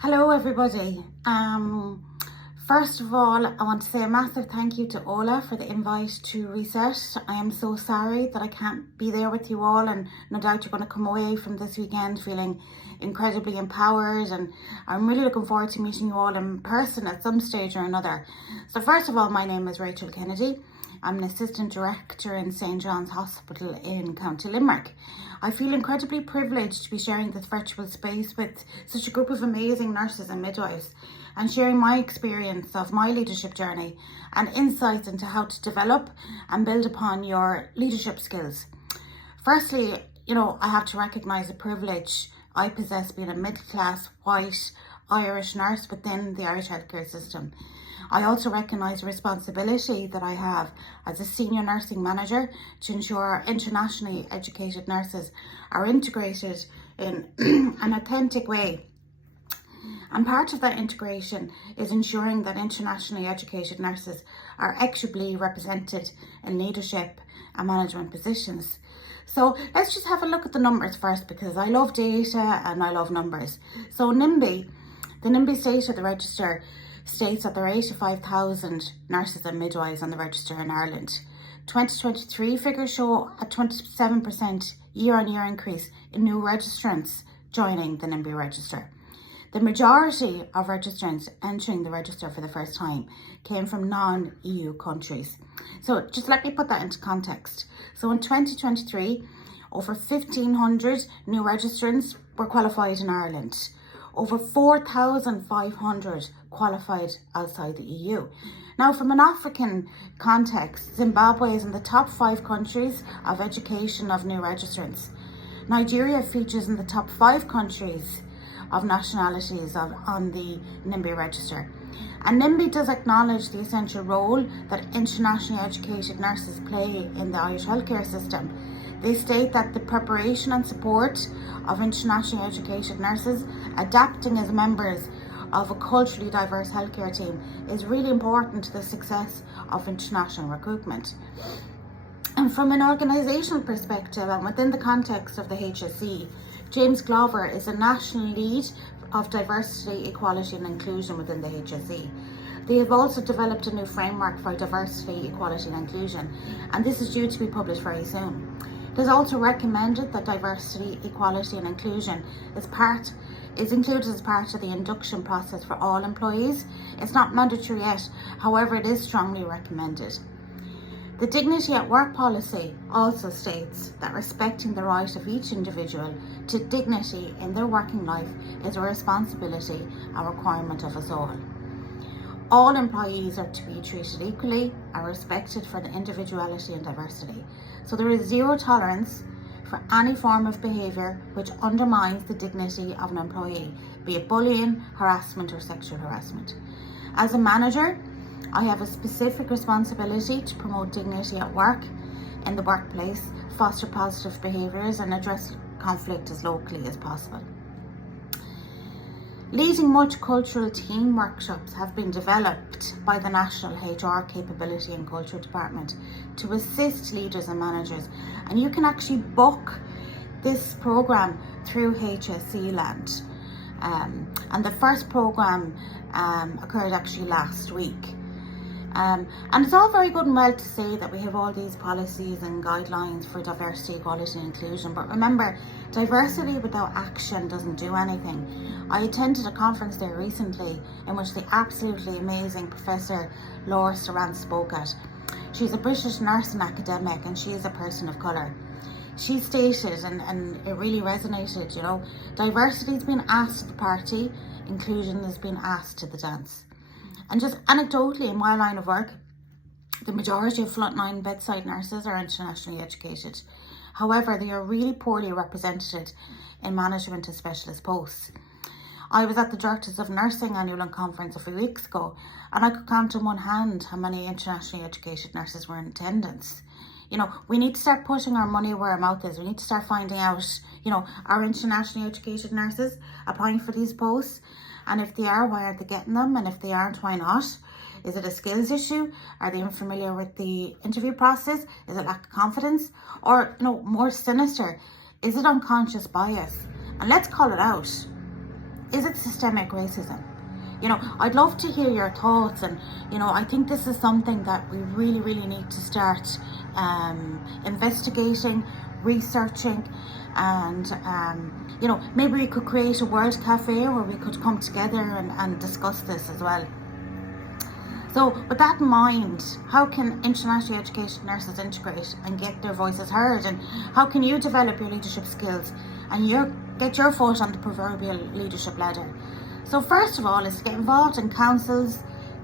Hello everybody. First of all, I want to say a massive thank you to Ola for the invite to Reset. I am so sorry that I can't be there with you all, and no doubt you're going to come away from this weekend feeling incredibly empowered, and I'm really looking forward to meeting you all in person at some stage or another. So first of all, my name is Rachel Kennedy. I'm an Assistant Director in St. John's Hospital in County Limerick. I feel incredibly privileged to be sharing this virtual space with such a group of amazing nurses and midwives, and sharing my experience of my leadership journey and insights into how to develop and build upon your leadership skills. Firstly, I have to recognise the privilege I possess being a middle-class, white, Irish nurse within the Irish healthcare system. I also recognise the responsibility that I have as a senior nursing manager to ensure our internationally educated nurses are integrated in an authentic way. And part of that integration is ensuring that internationally educated nurses are equitably represented in leadership and management positions. So let's just have a look at the numbers first, because I love data and I love numbers. So the NIMBY state of the register states that there are 85,000 nurses and midwives on the register in Ireland. 2023 figures show a 27% year-on-year increase in new registrants joining the NIMBY register. The majority of registrants entering the register for the first time came from non-EU countries. So just let me put that into context. So in 2023, over 1,500 new registrants were qualified in Ireland. Over 4,500 qualified outside the EU. Now, from an African context, Zimbabwe is in the top 5 countries of education of new registrants. Nigeria features in the top 5 countries of nationalities on the NIMBY register. And NIMBY does acknowledge the essential role that internationally educated nurses play in the Irish healthcare system. They state that the preparation and support of internationally educated nurses adapting as members of a culturally diverse healthcare team is really important to the success of international recruitment. And from an organisational perspective, and within the context of the HSE, James Glover is a national lead of diversity, equality and inclusion within the HSE. They have also developed a new framework for diversity, equality and inclusion, and this is due to be published very soon. It is also recommended that diversity, equality and inclusion is included as part of the induction process for all employees. It's not mandatory yet, however it is strongly recommended. The Dignity at Work policy also states that respecting the right of each individual to dignity in their working life is a responsibility and requirement of us all. All employees are to be treated equally and respected for their individuality and diversity. So there is zero tolerance for any form of behaviour which undermines the dignity of an employee, be it bullying, harassment or sexual harassment. As a manager, I have a specific responsibility to promote dignity at work, in the workplace, foster positive behaviours and address conflict as locally as possible. Leading multicultural team workshops have been developed by the National HR Capability and Culture Department to assist leaders and managers, and you can actually book this programme through HSE Land. And the first programme occurred actually last week. And it's all very good and well to say that we have all these policies and guidelines for diversity, equality and inclusion, but remember, diversity without action doesn't do anything. I attended a conference there recently in which the absolutely amazing Professor Laura Saran spoke at. She's a British nurse and academic, and she is a person of colour. She stated, and it really resonated, diversity has been asked to the party, inclusion has been asked to the dance. And just anecdotally, in my line of work, the majority of frontline bedside nurses are internationally educated. However, they are really poorly represented in management and specialist posts. I was at the Directors of Nursing annual conference a few weeks ago, and I could count on one hand how many internationally educated nurses were in attendance. We need to start putting our money where our mouth is. We need to start finding out, are internationally educated nurses applying for these posts? And if they are, why aren't they getting them? And if they aren't, why not? Is it a skills issue? Are they unfamiliar with the interview process? Is it lack of confidence? Or, more sinister, is it unconscious bias? And let's call it out. Is it systemic racism? You know, I'd love to hear your thoughts, and you know, I think this is something that we really need to start investigating, researching, and you know, maybe we could create a World Cafe where we could come together and discuss this as well. So with that in mind, how can international education nurses integrate and get their voices heard, and how can you develop your leadership skills and get your foot on the proverbial leadership ladder? So first of all is to get involved in councils,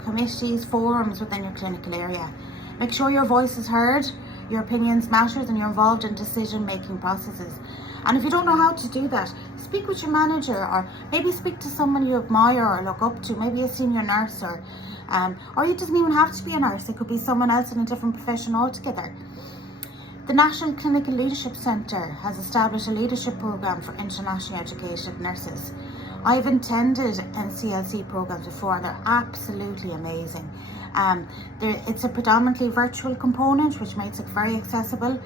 committees, forums within your clinical area. Make sure your voice is heard, your opinions matter, and you're involved in decision-making processes. And if you don't know how to do that, speak with your manager, or maybe speak to someone you admire or look up to, maybe a senior nurse, or it doesn't even have to be a nurse, it could be someone else in a different profession altogether. The National Clinical Leadership Centre has established a leadership programme for internationally educated nurses. I've attended NCLC programs before, and they're absolutely amazing. It's a predominantly virtual component, which makes it very accessible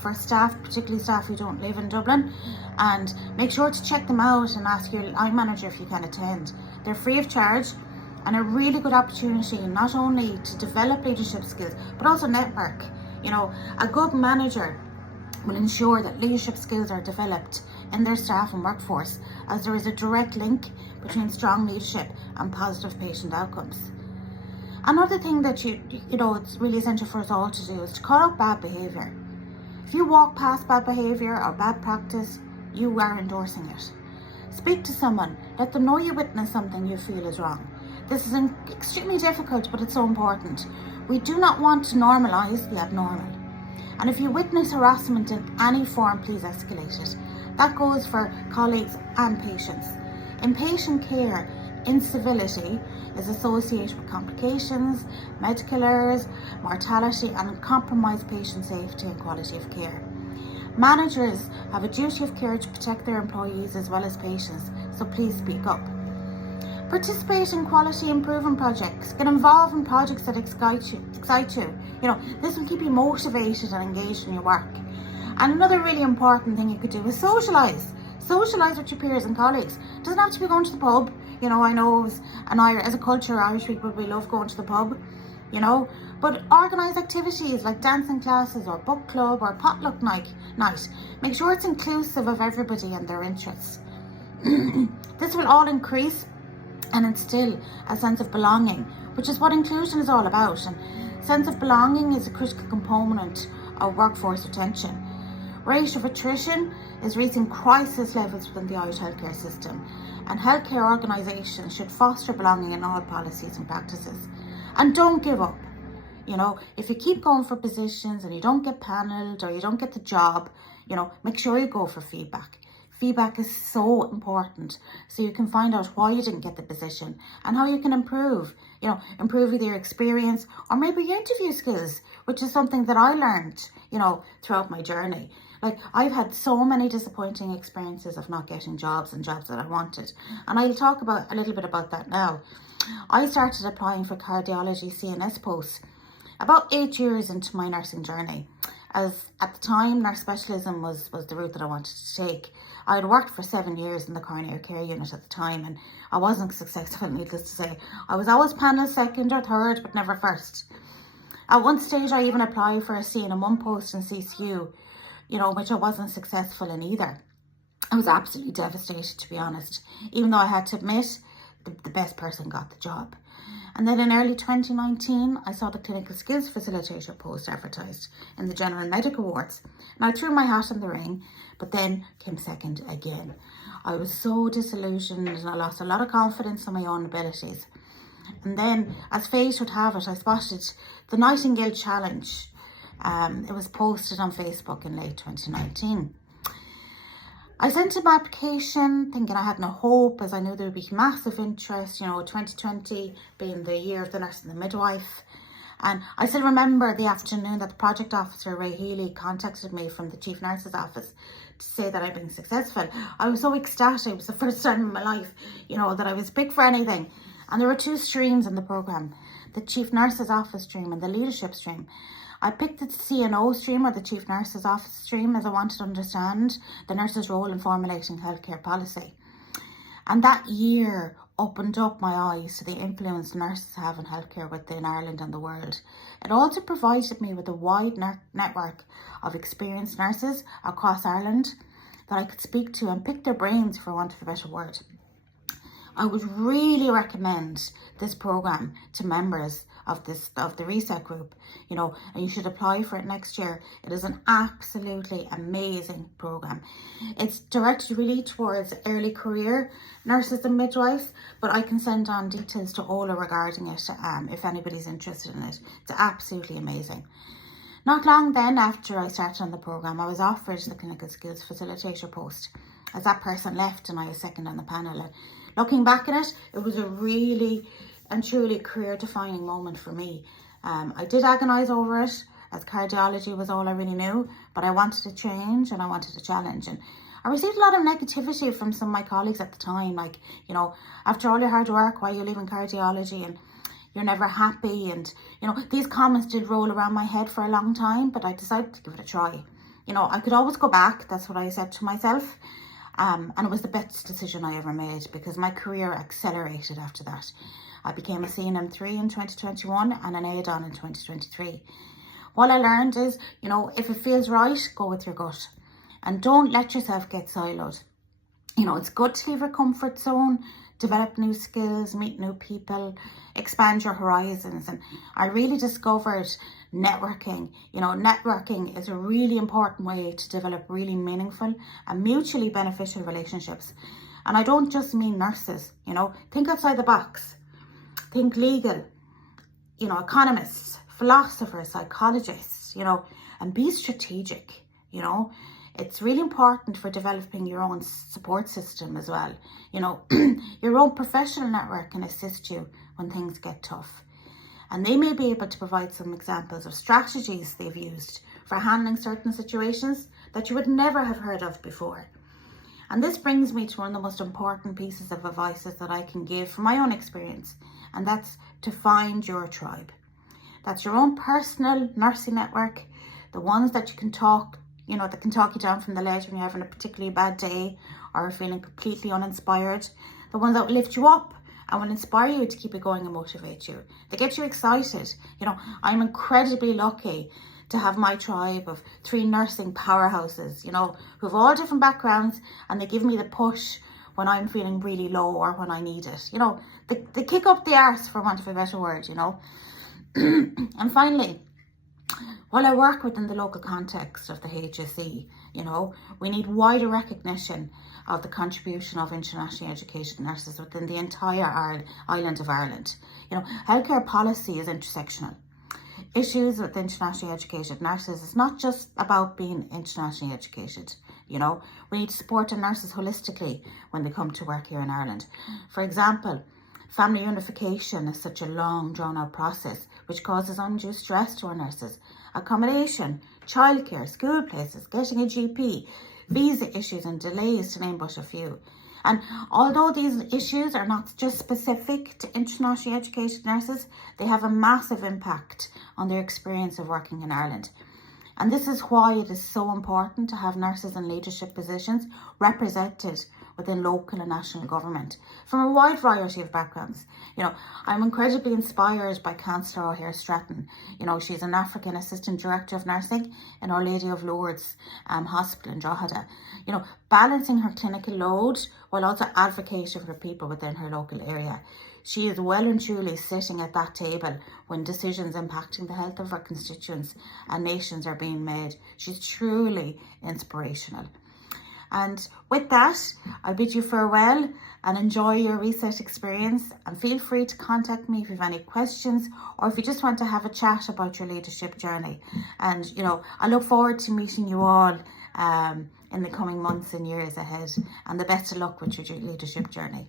for staff, particularly staff who don't live in Dublin. And make sure to check them out and ask your line manager if you can attend. They're free of charge and a really good opportunity not only to develop leadership skills, but also network. You know, a good manager will ensure that leadership skills are developed in their staff and workforce, as there is a direct link between strong leadership and positive patient outcomes. Another thing that you know, it's really essential for us all to do is to call out bad behaviour. If you walk past bad behaviour or bad practice, you are endorsing it. Speak to someone, let them know you witnessed something you feel is wrong. This is extremely difficult, but it's so important. We do not want to normalise the abnormal. And if you witness harassment in any form, please escalate it. That goes for colleagues and patients. In patient care, incivility is associated with complications, medical errors, mortality, and compromised patient safety and quality of care. Managers have a duty of care to protect their employees as well as patients, so please speak up. Participate in quality improvement projects. Get involved in projects that excite you. You know, this will keep you motivated and engaged in your work. And another really important thing you could do is socialise. Socialise with your peers and colleagues. It doesn't have to be going to the pub. You know, I know as a culture, Irish people, we love going to the pub, you know. But organise activities like dancing classes or book club or potluck night. Make sure it's inclusive of everybody and their interests. This will all increase and instill a sense of belonging, which is what inclusion is all about. And sense of belonging is a critical component of workforce retention. Rate of attrition is reaching crisis levels within the Irish healthcare system, and healthcare organisations should foster belonging in all policies and practices. And don't give up. You know, if you keep going for positions and you don't get panelled or you don't get the job, you know, make sure you go for feedback. Feedback is so important, so you can find out why you didn't get the position and how you can improve. You know, improve either your experience or maybe your interview skills, which is something that I learned, you know, throughout my journey. Like, I've had so many disappointing experiences of not getting jobs and jobs that I wanted. And I'll talk about a little bit about that now. I started applying for cardiology CNS posts about 8 years into my nursing journey, as at the time nurse specialism was the route that I wanted to take. I had worked for 7 years in the coronary care unit at the time, and I wasn't successful, needless to say. I was always panel second or third, but never first. At one stage I even applied for a CNM1 post in CCU, you know, which I wasn't successful in either. I was absolutely devastated, to be honest, even though I had to admit the best person got the job. And then in early 2019, I saw the clinical skills facilitator post advertised in the General Medical Wards. And I threw my hat in the ring, but then came second again. I was so disillusioned and I lost a lot of confidence in my own abilities. And then, as fate would have it, I spotted the Nightingale Challenge. It was posted on Facebook in late 2019. I sent in my application thinking I had no hope, as I knew there would be massive interest, you know, 2020 being the year of the nurse and the midwife. And I still remember the afternoon that the project officer, Ray Healy, contacted me from the chief nurse's office to say that I'd been successful. I was so ecstatic. It was the first time in my life, you know, that I was picked for anything. And there were 2 streams in the programme, the chief nurse's office stream and the leadership stream. I picked the CNO stream, or the Chief Nurse's Office stream, as I wanted to understand the nurse's role in formulating healthcare policy. And that year opened up my eyes to the influence nurses have in healthcare within Ireland and the world. It also provided me with a wide network of experienced nurses across Ireland that I could speak to and pick their brains, for want of a better word. I would really recommend this programme to members of the Reset group, and you should apply for it next year. It is an absolutely amazing programme. It's directed really towards early career nurses and midwives, but I can send on details to Ola regarding it if anybody's interested in it. It's absolutely amazing. Not long then after I started on the programme, I was offered the clinical skills facilitator post, as that person left and I was second on the panel. Looking back at it, it was a really and truly career-defining moment for me. I did agonise over it, as cardiology was all I really knew, but I wanted to change and I wanted a challenge. And I received a lot of negativity from some of my colleagues at the time, like, after all your hard work, why are you leaving cardiology, and you're never happy, and these comments did roll around my head for a long time, but I decided to give it a try. I could always go back, that's what I said to myself. And it was the best decision I ever made, because my career accelerated after that. I became a CNM3 in 2021 and an AIDON in 2023. What I learned is, if it feels right, go with your gut. And don't let yourself get siloed. It's good to leave your comfort zone, develop new skills, meet new people, expand your horizons. And I really discovered networking. Networking is a really important way to develop really meaningful and mutually beneficial relationships. And I don't just mean nurses, think outside the box. Think legal, economists, philosophers, psychologists, and be strategic, It's really important for developing your own support system as well. Your own professional network can assist you when things get tough. And they may be able to provide some examples of strategies they've used for handling certain situations that you would never have heard of before. And this brings me to one of the most important pieces of advice that I can give from my own experience, and that's to find your tribe. That's your own personal nursing network, the ones that you can talk, that can talk you down from the ledge when you're having a particularly bad day or feeling completely uninspired, the ones that will lift you up and will inspire you to keep it going and motivate you. They get you excited. I'm incredibly lucky to have my tribe of 3 nursing powerhouses, who have all different backgrounds, and they give me the push when I'm feeling really low or when I need it. They kick up the arse, for want of a better word, And finally, while I work within the local context of the HSE, we need wider recognition of the contribution of internationally educated nurses within the entire island of Ireland. Healthcare policy is intersectional. Issues with internationally educated nurses is not just about being internationally educated. We need to support the nurses holistically when they come to work here in Ireland. For example, family unification is such a long, drawn-out process which causes undue stress to our nurses. Accommodation, childcare, school places, getting a GP, visa issues and delays, to name but a few. And although these issues are not just specific to internationally educated nurses, they have a massive impact on their experience of working in Ireland. And this is why it is so important to have nurses in leadership positions represented within local and national government from a wide variety of backgrounds. I'm incredibly inspired by Councillor O'Hare Stratton. She's an African Assistant Director of Nursing in Our Lady of Lourdes Hospital in Drogheda. Balancing her clinical load while also advocating for people within her local area. She is well and truly sitting at that table when decisions impacting the health of her constituents and nations are being made. She's truly inspirational. And with that, I bid you farewell and enjoy your Reset experience, and feel free to contact me if you have any questions or if you just want to have a chat about your leadership journey. And I look forward to meeting you all in the coming months and years ahead, and the best of luck with your leadership journey.